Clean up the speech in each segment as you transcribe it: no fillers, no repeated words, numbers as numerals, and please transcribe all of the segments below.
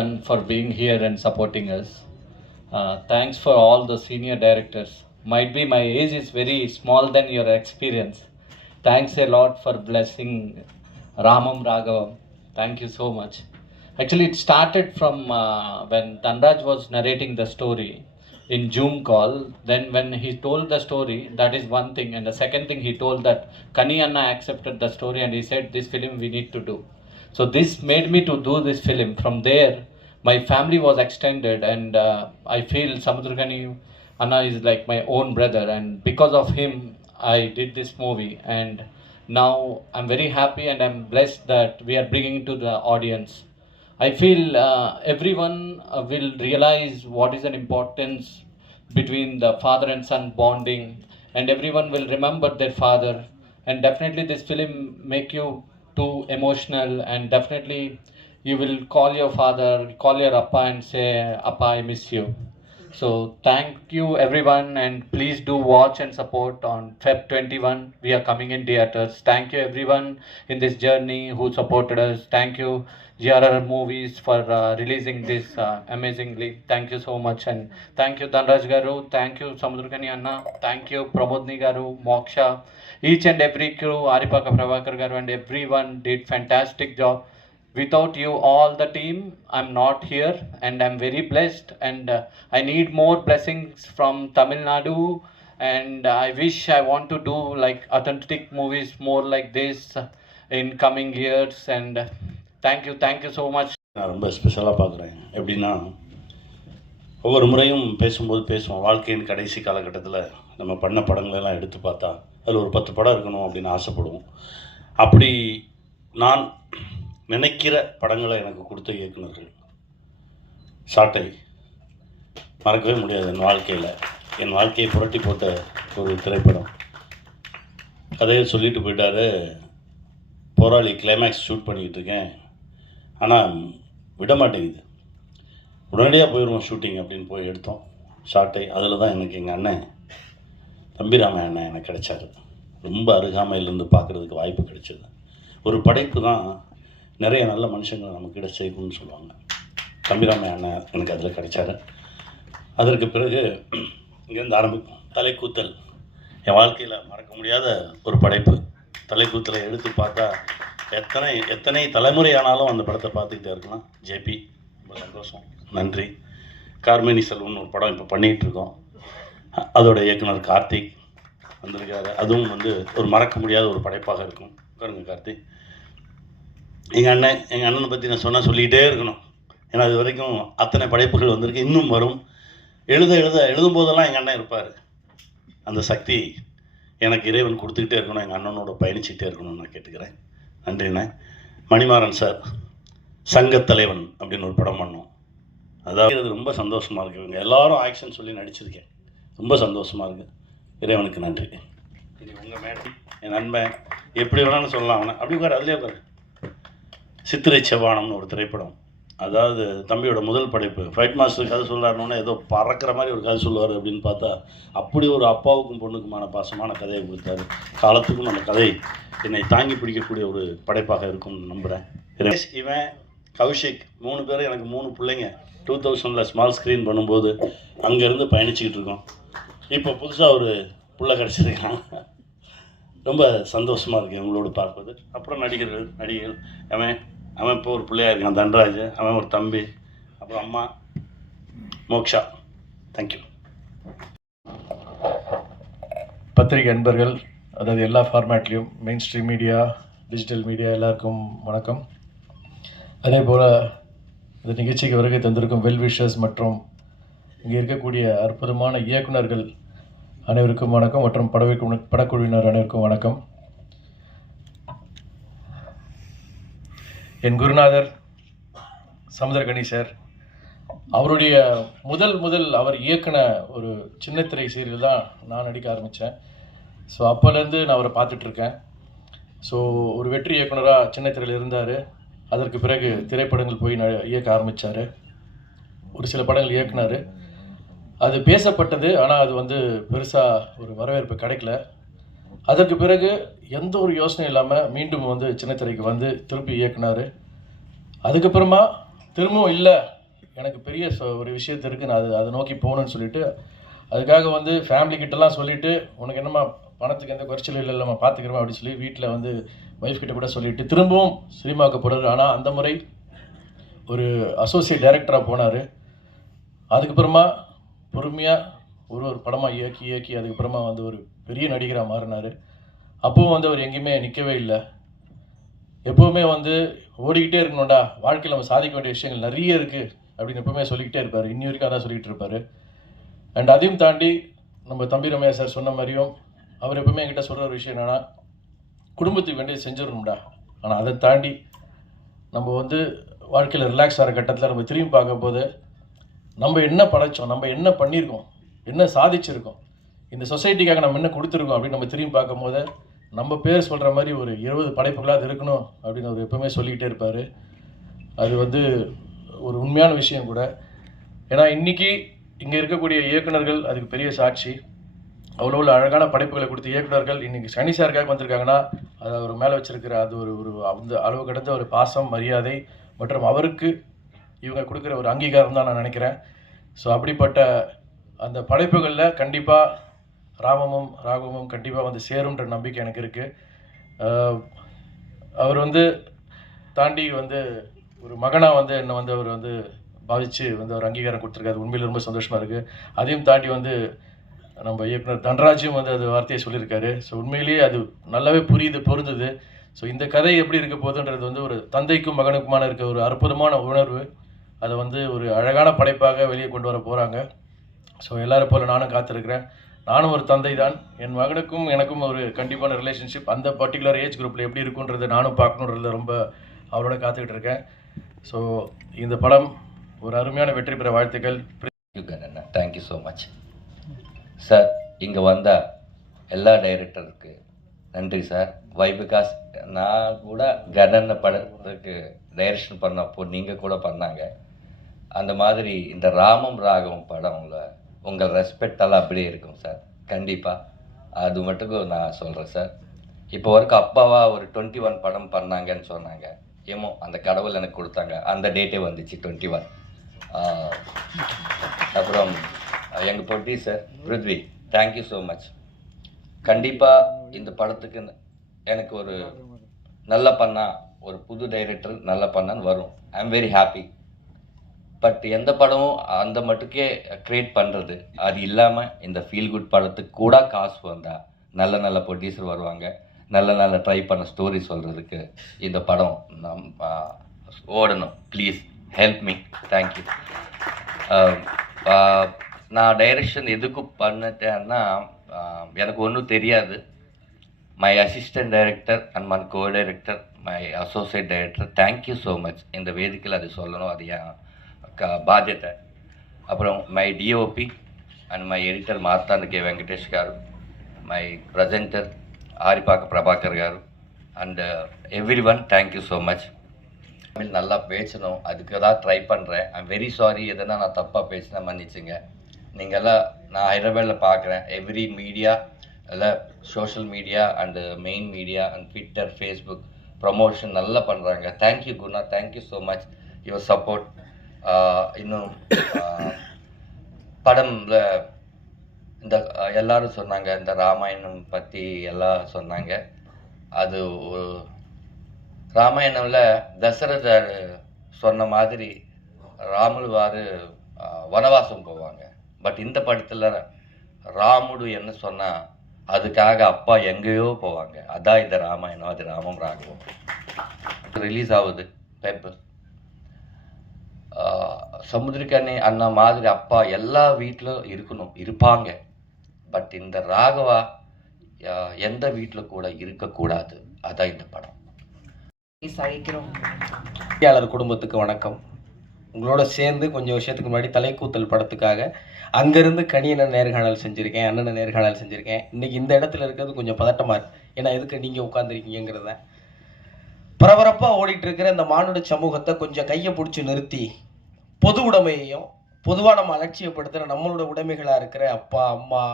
everyone for being here and supporting us. Thanks for all the senior directors. Might be my age is very small than your experience. Thanks a lot for blessing Ramam Raghavam. Thank you so much. Actually, it started from when Dhanraj was narrating the story in Zoom call. Then when he told the story, that is one thing. And the second thing, he told that Kani Anna accepted the story and he said, this film we need to do. So this made me to do this film. From there, my family was extended, and I feel Samudragani Anna is like my own brother, and because of him, I did this movie. And now I'm very happy and I'm blessed that we are bringing to the audience. I feel everyone will realize what is an importance between the father and son bonding, and everyone will remember their father. And definitely, this film make you too emotional, and definitely you will call your father, call your appa, and say, "Appa, I miss you." So thank you everyone, and please do watch and support on Feb 21. We are coming in theaters. Thank you everyone in this journey who supported us. Thank you GRR Movies for releasing this amazingly. Thank you so much, and thank you Dhanraj Garu. Thank you Samudragani Anna. Thank you Pramodni Garu, Moksha, each and every crew, Aripaka Prabhakar Garu, and everyone did fantastic job. Without you all the team, I'm not here, and I'm very blessed, and I need more blessings from Tamil Nadu, and I wish I want to do like authentic movies more like this in coming years. And thank you so much. நான் ரொம்ப ஸ்பெஷலாக பார்க்குறேன். எப்படின்னா, ஒவ்வொரு முறையும் பேசும்போது பேசுவோம், வாழ்க்கையின் கடைசி காலகட்டத்தில் நம்ம பண்ண படங்களெல்லாம் எடுத்து பார்த்தா அதில் ஒரு 10 படம் இருக்கணும் அப்படின்னு ஆசைப்படுவோம். அப்படி நான் நினைக்கிற படங்களை எனக்கு கொடுத்த இயக்குநர்கள் சாட்டை மறக்கவே முடியாது. என் வாழ்க்கையை புரட்டி போட்ட ஒரு திரைப்படம். கதையை சொல்லிட்டு போயிட்டாரு, போராளி கிளைமேக்ஸ் ஷூட் பண்ணிக்கிட்டு இருக்கேன், ஆனால் விட மாட்டேங்குது, உடனடியாக போயிடுவோம் ஷூட்டிங் அப்படின்னு போய் எடுத்தோம் ஷாட்டை. அதில் தான் எனக்கு எங்கள் அண்ணன் தம்பிராம அண்ணன் எனக்கு கிடைச்சாரு. ரொம்ப அருகாமையிலேருந்து பார்க்குறதுக்கு வாய்ப்பு கிடைச்சது. ஒரு படைப்பு தான் நிறைய நல்ல மனுஷங்களை நமக்கிட்ட சேர்க்கணும்னு சொல்லுவாங்க. தம்பிராம அண்ணன் எனக்கு அதில் கிடைச்சாரு. அதற்கு பிறகு இங்கேருந்து ஆரம்பிக்கும் தலைக்கூத்தல். என் வாழ்க்கையில் மறக்க முடியாத ஒரு படைப்பு. தலைக்கூத்தலை எடுத்து பார்த்தா எத்தனை தலைமுறை ஆனாலும் அந்த படத்தை பார்த்துக்கிட்டே இருக்கலாம். ஜேபி, ரொம்ப சந்தோஷம், நன்றி. கார்மேனி செல்வம்னு ஒரு படம் இப்போ பண்ணிகிட்ருக்கோம். அதோட இயக்குனர் கார்த்திக் வந்திருக்காரு. அதுவும் ஒரு மறக்க முடியாத ஒரு படைப்பாக இருக்கும். உட்காருங்க கார்த்திக். எங்கள் அண்ணனை பற்றி நான் சொல்லிக்கிட்டே இருக்கணும். ஏன்னா அது வரைக்கும் அத்தனை படைப்புகள் வந்திருக்கு, இன்னும் வரும். எழுதும் போதெல்லாம் எங்கள் அண்ணன் இருப்பார். அந்த சக்தி எனக்கு இறைவன் கொடுத்துக்கிட்டே இருக்கணும், எங்கள் அண்ணனோட பயணிச்சுக்கிட்டே இருக்கணும்னு நான் கேட்டுக்கிறேன். நன்றிண்ணே. மணிமாறன் சார் சங்கத்தலைவன் அப்படின்னு ஒரு படம் பண்ணோம். அதாவது ரொம்ப சந்தோஷமாக இருக்குது. இவங்க எல்லாரும் ஆக்ஷன் சொல்லி நடிச்சிருக்கேன். ரொம்ப சந்தோஷமாக இருக்குது. இறைவனுக்கு நன்றி. இது உங்கள் மேடம், என் நண்பன், எப்படி வேணாலும் சொல்லலாம். அவனை அப்படி உட்கார், அதிலே உட்கார். சித்திரை செவ்வானம்னு ஒரு திரைப்படம். அதாவது தம்பியோட முதல் படைப்பு. ஃபைட் மாஸ்டர் கதை சொல்லாருன்னு ஏதோ பறக்கிற மாதிரி ஒரு கதை சொல்லுவார் அப்படின்னு பார்த்தா அப்படி ஒரு அப்பாவுக்கும் பொண்ணுக்குமான பாசமான கதையை கொடுத்தாரு. காலத்துக்கும் அந்த கதை என்னை தாங்கி பிடிக்கக்கூடிய ஒரு படைப்பாக இருக்கும்னு நம்புகிறேன். இவன் கௌஷிக் 3 பேரும் எனக்கு 3 பிள்ளைங்க. 2000 ஸ்மால் ஸ்க்ரீன் பண்ணும்போது அங்கேருந்து பயணிச்சுக்கிட்டு இருக்கோம். இப்போ புதுசாக ஒரு பிள்ளை கிடச்சிருக்கான். ரொம்ப சந்தோஷமாக இருக்குது எங்களோடு பார்ப்பது. அப்புறம் நடிகைகள் அவன் இப்போ ஒரு பிள்ளையாக இருக்கான், தன்ராஜ். அவன் ஒரு தம்பி. அப்புறம் அம்மா மோக்ஷா. தேங்க்யூ. பத்திரிகை அன்பர்கள், அதாவது எல்லா ஃபார்மேட்லேயும் mainstream media, digital media எல்லாருக்கும் வணக்கம். அதே போல் இந்த நிகழ்ச்சிக்கு வருகை தந்திருக்கும் வெல்விஷர்ஸ் மற்றும் இங்கே இருக்கக்கூடிய அற்புதமான இயக்குநர்கள் அனைவருக்கும் வணக்கம், மற்றும் படக்குழுவினர் அனைவருக்கும் வணக்கம். என் குருநாதர் சமுத்திரகனி சார், அவருடைய முதல் அவர் இயக்குன ஒரு சின்னத்திரை சீரியல் தான் நான் நடிக்க ஆரம்பித்தேன். ஸோ அப்போலேருந்து நான் அவரை பார்த்துட்ருக்கேன். ஸோ ஒரு வெற்றி இயக்குனராக சின்னத்திரையில் இருந்தார். அதற்கு பிறகு திரைப்படங்கள் போய் இயக்க ஆரம்பித்தார். ஒரு சில படங்கள் இயக்குனார். அது பேசப்பட்டது, ஆனால் அது பெருசாக ஒரு வரவேற்பு கிடைக்கல. அதற்கு பிறகு எந்த ஒரு யோசனையும் இல்லாமல் மீண்டும் சின்னத்திரைக்கு திருப்பி இயக்குனார். அதுக்கப்புறமா திரும்பவும் இல்லை எனக்கு பெரிய ஒரு விஷயத்து இருக்குது, நான் அதை நோக்கி போகணுன்னு சொல்லிட்டு அதுக்காக வந்து ஃபேமிலி கிட்டலாம் சொல்லிவிட்டு உனக்கு என்னம்மா பணத்துக்கு எந்த குறைச்சலும் இல்லைம்மா பார்த்துக்கிறோம் அப்படின்னு சொல்லி வீட்டில் வந்து ஒய்ஃப் கிட்ட கூட சொல்லிவிட்டு திரும்பவும் சினிமாவுக்கு போகிறாரு. ஆனால் அந்த முறை ஒரு அசோசியேட் டைரக்டராக போனார். அதுக்கப்புறமா பொறுமையாக ஒரு படமாக இயக்கி அதுக்கப்புறமா வந்து ஒரு பெரிய நடிகராக மாறினார். அப்போவும் வந்து அவர் எங்கேயுமே நிற்கவே இல்லை. எப்போவுமே வந்து ஓடிக்கிட்டே இருக்கணும்டா, வாழ்க்கையில் நம்ம சாதிக்க வேண்டிய விஷயங்கள் நிறைய இருக்குது அப்படின்னு எப்போவுமே சொல்லிக்கிட்டே இருப்பார். இன்னி வரைக்கும் அதான் சொல்லிகிட்டு இருப்பார். அண்ட் அதையும் தாண்டி நம்ம தம்பி ரமேஷ் சார் சொன்ன மாதிரியும் அவர் எப்பவுமே என்கிட்ட சொல்கிற ஒரு விஷயம் என்னென்னா, குடும்பத்துக்கு வேண்டியது செஞ்சிடணும்டா. ஆனால் அதை தாண்டி நம்ம வந்து வாழ்க்கையில் ரிலாக்ஸ் ஆகிற கட்டத்தில் நம்ம திரும்பி பார்க்கும் போது நம்ம என்ன படைச்சோம், நம்ம என்ன பண்ணியிருக்கோம், என்ன சாதிச்சிருக்கோம், இந்த சொசைட்டிக்காக நம்ம என்ன கொடுத்துருக்கோம் அப்படின்னு நம்ம திரும்பி பார்க்கும் போது நம்ம பேர் சொல்கிற மாதிரி ஒரு 20 படைப்புகளாக இருக்கணும் அப்படின்னு அவர் எப்பவுமே சொல்லிக்கிட்டே இருப்பார். அது வந்து ஒரு உண்மையான விஷயம் கூட. ஏன்னா இன்றைக்கி இங்கே இருக்கக்கூடிய இயக்குனர்கள் அதுக்கு பெரிய சாட்சி. அவ்வளோ அழகான படைப்புகளை கொடுத்த இயக்குனர்கள் இன்றைக்கி சனி சாருக்காக வந்திருக்காங்கன்னா அது அவர் மேலே வச்சுருக்கிற அது ஒரு அந்த அளவு கடந்த ஒரு பாசம், மரியாதை மற்றும் அவருக்கு இவங்க கொடுக்குற ஒரு அங்கீகாரம் தான் நான் நினைக்கிறேன். ஸோ அப்படிப்பட்ட அந்த படைப்புகளில் கண்டிப்பாக ராமமும் ராகவமும் கண்டிப்பாக வந்து சேரும்ன்ற நம்பிக்கை எனக்கு இருக்குது. அவர் வந்து தாண்டி வந்து ஒரு மகனாக வந்து என்னை வந்து அவர் வந்து பாதித்து வந்து அவர் அங்கீகாரம் கொடுத்துருக்காரு. உண்மையில் ரொம்ப சந்தோஷமாக இருக்குது. அதையும் தாண்டி வந்து நம்ம இயக்குனர் தன்ராஜும் வந்து அது வார்த்தையை சொல்லியிருக்காரு. ஸோ உண்மையிலேயே அது நல்லாவே பொருந்தது. ஸோ இந்த கதை எப்படி இருக்க போகுதுன்றது வந்து ஒரு தந்தைக்கும் மகனுக்குமான இருக்க ஒரு அற்புதமான உணர்வு. அதை வந்து ஒரு அழகான படைப்பாக வெளியே கொண்டு வர போகிறாங்க. ஸோ எல்லாரும் போல் நானும் காத்திருக்கிறேன். நானும் ஒரு தந்தை தான். என் மகனுக்கும் எனக்கும் ஒரு கண்டிப்பான ரிலேஷன்ஷிப் அந்த பர்டிகுலர் ஏஜ் குரூப்பில் எப்படி இருக்குன்றதை நானும் பார்க்கணுன்றதுல ரொம்ப அவரோட காத்துக்கிட்டு இருக்கேன். ஸோ இந்த படம் ஒரு அருமையான வெற்றி பெற வாழ்த்துக்கள். Thank you so much sir. இங்கே வந்த எல்லா டைரக்டருக்கு நன்றி சார். வை பிகாஸ் நான் கூட கணன படத்துக்கு டைரக்ஷன் பண்ணப்போ நீங்கள் கூட பண்ணாங்க. அந்த மாதிரி இந்த ராமம் ராகவம் படம்ல உங்கள் ரெஸ்பெக்டெல்லாம் அப்படியே இருக்கும் சார். கண்டிப்பாக அது மட்டும் நான் சொல்கிறேன் சார். இப்போ வரைக்கும் அப்பாவா ஒரு 21 படம் பண்ணாங்கன்னு சொன்னாங்க. ஏமோ அந்த கடவுள் எனக்கு கொடுத்தாங்க, அந்த டேட்டே வந்துச்சு 21. அப்புறம் எங்கள் producer Prithvi, thank you so much. கண்டிப்பாக இந்த படத்துக்கு எனக்கு ஒரு நல்ல பண்ணா, ஒரு புது டைரக்டர் நல்ல பண்ணான்னு வரும். I am very happy. But எந்த படமும் அந்த மட்டுக்கே க்ரியேட் பண்ணுறது, அது இல்லாமல் இந்த ஃபீல் குட் படத்துக்கு கூட காசு வந்தால் நல்ல நல்ல ப்ரொடியூசர் வருவாங்க, நல்ல நல்ல ட்ரை பண்ண ஸ்டோரி சொல்கிறதுக்கு இந்த படம் ஓடணும். Please help me. தேங்க்யூ. நான் டைரக்ஷன் எதுக்கு பண்ணிட்டேன்னா எனக்கு ஒன்றும் தெரியாது. My assistant director and my co director, my associate director, thank you so much. இந்த வேதிக்கையில் அது சொல்லணும், அது என் బాధ్యత. అప్పుడు my DOP and my editor Marthanda K Venkatesh garu, my presenter Aripaka Prabhakar garu and everyone, thank you so much. Tamil நல்லா பேசணும், அதுக்கு தான் ட்ரை பண்ணுறேன். ஐ எம் வெரி சாரி, எதனா நான் தப்பாக பேசினா மன்னிச்சுங்க. நீங்கள்லாம் நான் ஹைதராபாத்தில் பார்க்குறேன், எவ்ரி மீடியா எல்லாம் social media and main media and Twitter, Facebook promotion நல்லா பண்ணுறாங்க. Thank you Guna, thank you so much your support. இன்னும் படம்ல இந்த எல்லாரும் சொன்னாங்க, இந்த ராமாயணம் பற்றி எல்லாம் சொன்னாங்க. அது ராமாயணம்ல தசரதர் சொன்ன மாதிரி ராமுடுவார் வனவாசம் போவாங்க. பட் இந்த படத்தில் ராமுடு என்ன சொன்னால் அதுக்காக அப்பா எங்கேயோ போவாங்க. அதான் இந்த ராமாயணம், அது ராமம் ராகவம். ரிலீஸ் ஆகுது பேப்பர். சமுத்திரக்கனி அண்ணா மாதிரி அப்பா எல்லா வீட்டிலும் இருப்பாங்க. பட் இந்த ராகவா எந்த வீட்டில் கூட இருக்கக்கூடாது. அதான் இந்த படம். செய்தியாளர் குடும்பத்துக்கு வணக்கம். உங்களோட சேர்ந்து கொஞ்சம் வருஷத்துக்கு முன்னாடி தலைக்கூத்தல் படத்துக்காக அங்கேருந்து கணியண்ணன் நேர்காணல் செஞ்சுருக்கேன், அண்ணனை நேர்காணல் செஞ்சுருக்கேன். இன்றைக்கி இந்த இடத்துல இருக்கிறது கொஞ்சம் பதட்டமாக இருக்குது. ஏன்னா எதுக்கு நீங்கள் உட்காந்துருக்கீங்கிறத பரபரப்பாக ஓடிட்டுருக்கிற இந்த மானுட சமூகத்தை கொஞ்சம் கையை பிடிச்சி நிறுத்தி பொது உடைமையையும் பொதுவாக நம்ம அலட்சியப்படுத்துகிற நம்மளோட உடைமைகளாக இருக்கிற அப்பா அம்மா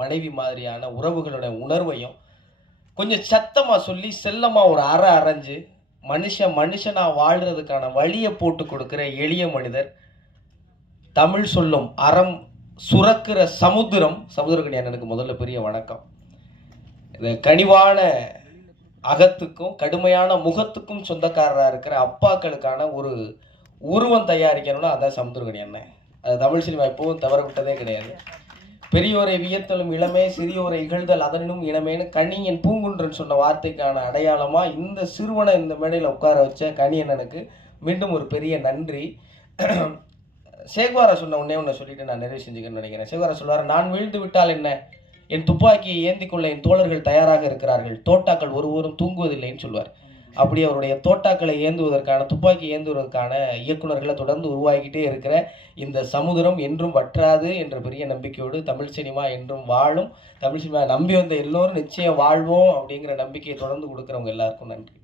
மனைவி மாதிரியான உறவுகளோட உணர்வையும் கொஞ்சம் சத்தமாக சொல்லி செல்லமாக ஒரு அரைஞ்சு மனுஷனாக வாழ்கிறதுக்கான வழியை போட்டு கொடுக்குற எளிய மனிதர், தமிழ் சொல்லும் அறம் சுரக்கிற சமுத்திரக்கணி அண்ணனுக்கு முதல்ல பெரிய வணக்கம். இந்த கனிவான அகத்துக்கும் கடுமையான முகத்துக்கும் சொந்தக்காரராக இருக்கிற அப்பாக்களுக்கான ஒரு உருவம் தயாரிக்கணும்னா அதான் சமுத்திரக்கணி அண்ணன். அது தமிழ் சினிமா எப்பவும் தவற விட்டதே கிடையாது. பெரியோரை வியத்தலும் இளமே, சிறியோரை இகழ்தல் அதனினும் இளமேன்னு கணியன் பூங்குன்றன் சொன்ன வார்த்தைக்கான அடையாளமாக இந்த சிறுவனை இந்த மேடையில் உட்கார வச்ச கனி அண்ணனுக்கு மீண்டும் ஒரு பெரிய நன்றி. சேகுவாரா சொன்ன ஒன்று சொல்லிட்டு நான் நிறைவு செஞ்சுக்கணும்னு நினைக்கிறேன். சேகுவாரா சொல்வார், நான் வீழ்ந்து விட்டால் என்ன, என் துப்பாக்கியை ஏந்தி கொள்ள என் தோழர்கள் தயாராக இருக்கிறார்கள், தோட்டாக்கள் ஒருவரும் தூங்குவதில்லைன்னு சொல்வார். அப்படி அவருடைய தோட்டாக்களை ஏந்துவதற்கான, துப்பாக்கி ஏந்துவதற்கான இயக்குநர்களை தொடர்ந்து உருவாக்கிட்டே இருக்கிற இந்த சமுதிரம் என்றும் வற்றாது என்ற பெரிய நம்பிக்கையோடு தமிழ் சினிமா என்றும் வாழும். தமிழ் சினிமா நம்பி வந்த எல்லோரும் நிச்சயம் வாழ்வோம் அப்படிங்கிற நம்பிக்கையை தொடர்ந்து கொடுக்குறவங்க எல்லாருக்கும் நன்றி.